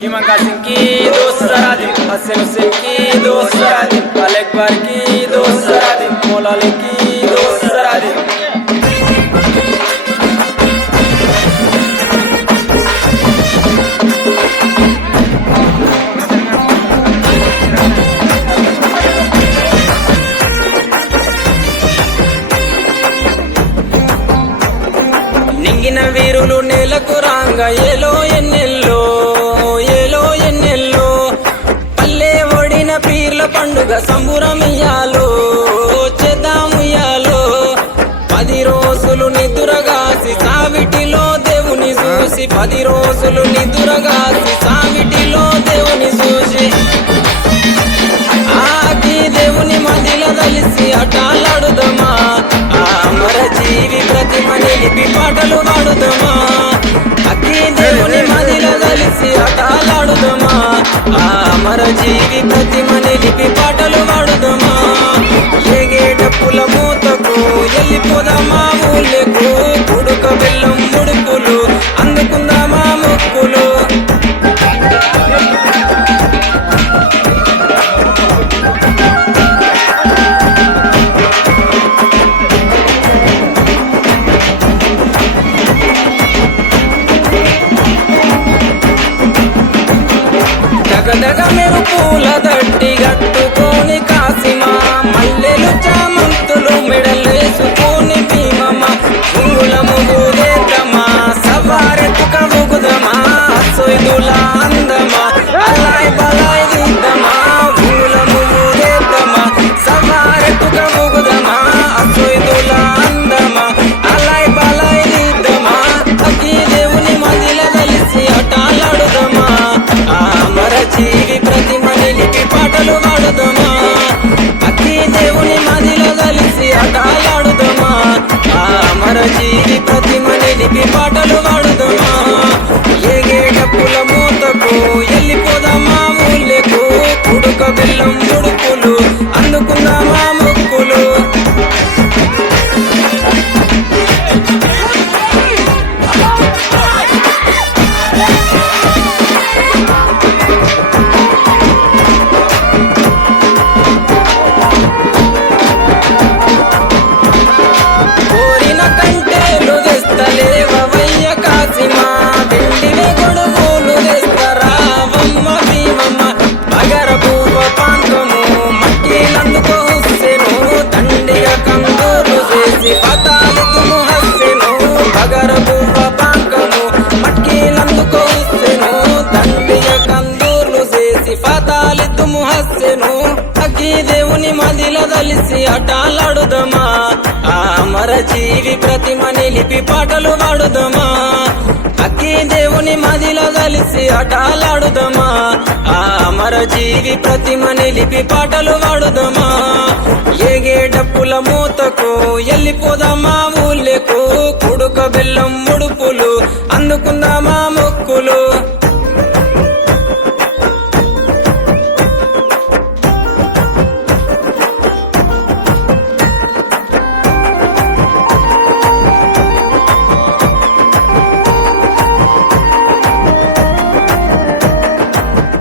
इमाम कासिम की दोस्त जरा दिन, हसन हुसैन की दोस्त जरा दिन, अल अकबर की दोस्त जरा दिन, मौला अली की दोस्त जरा दिन। నింగిన వీరులు నేలకు రాంగ ఏలో ఎన్నెల్లో పల్లె ఒడిన పీర్ల పండుగ సంబురమియాలో చేద్దాముయాలో 10 రోజులు నిదురగాసి సావిటిలో దేవుని చూసి 10 రోజులు నిదురగాసి సావిటిలో దేవుని చూసి ఆకి దేవుని మదిల కలిసి అటాలాడుదమా అమర జీవి ప్రతిమ నిలిపి పాటలు పాడుదమా అక్కి దేవుని మదిల కలిసి అటాలాడుదమా అమర జీవి ప్రతిమ నిలిపి పాటలు పాడుదమా ఏగేటప్పుల మూతకు వెళ్ళిపోదామా ఊళ్ళకు ఉడుక బెల్లం ముడుపులు అందుకుందామా ముక్కులు దగదగ మెరుపుల దట్టి గట్టుకొని కాసిమా మల్లెలు చామంతులు మెడలేసుకొని భీమమ్మ ముంగుల ముగుదేద్దమా సవారెత్తుక ముగుదమా సొయ్దుల అందమా అలాయ్ బలాయ్ దిద్దమా ముంగుల ముగుదేద్దమా సవారెత్తుక ముగుదమా సొయ్దుల అందమా అలాయ్ బలాయ్ దిద్దమా అక్కి దేవుని మదిల కలిసి అటాలాడుదమా అమర జీవి ప్రతిమ నిలిపి పాటలు పాడుదమా అక్కి దేవుని మదిల కలిసి అటాలాడుదమా అమర జీవి ప్రతిమ నిలిపి పాటలు పాడుదమా ఏగేటప్పుల మూతకు వెళ్ళిపోదామా ఊళ్ళకు ఉడుక బెల్లం ముడుపులు అందుకుందామా ముక్కులు కోరిన కంటేలు తెస్తలేవయ్య కాసిమా వెండిని గొడుగులు తెస్తరావమ్మ భీమమ్మ పగర పువ్వ పాంకము మట్టిలందుకో హుస్సెను దండిగ కందూరు చేసి పతాలితుము హస్సెను పగర పువ్వ పాంకము మట్టిలందుకో హుస్సెను దండిగ కందూర్లు చేసి పతాలితుము హస్సెను అగ్గి దేవుని మదిల కలిసి అటాలాడుదమా అమర జీవి ప్రతిమ నిలిపి పాటలు పాడుదమా అక్కి దేవుని మదిల కలిసి అటాలాడుదమా అమర జీవి ప్రతిమ నిలిపి పాటలు పాడుదమా ఏగేటప్పుల మూతకు వెళ్ళిపోదామా ఊళ్ళకు కుడుక బెల్లం ముడుపులు అందుకుందామా మొక్కులు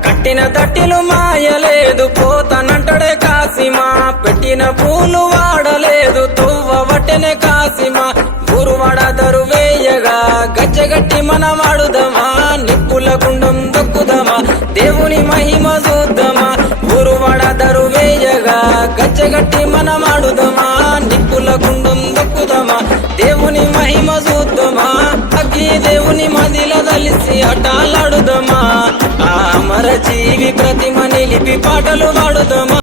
కట్టిన తట్టిలు మాయలేదు పోతానంటడే కాసిమా పెట్టిన పూలు వాడలేదు తువ్వ వట్టెనే కాసిమా గురువాడ దరువేయగా గచ్చగట్టి మన వాడుదమా నిప్పుల కుండం దొక్కుదమా దేవుని మహిమ చూద్దామా గురువాడ దరువేయగా గచ్చగట్టి మన వాడుదమా నిప్పుల కుండం దొక్కుదమా దేవుని మహిమ చూద్దామా అగ్గి దేవుని మదిల కలిసి అటాలాడుదమా అమర జీవి ప్రతిమ నిలిపి పాటలు పాడుదమా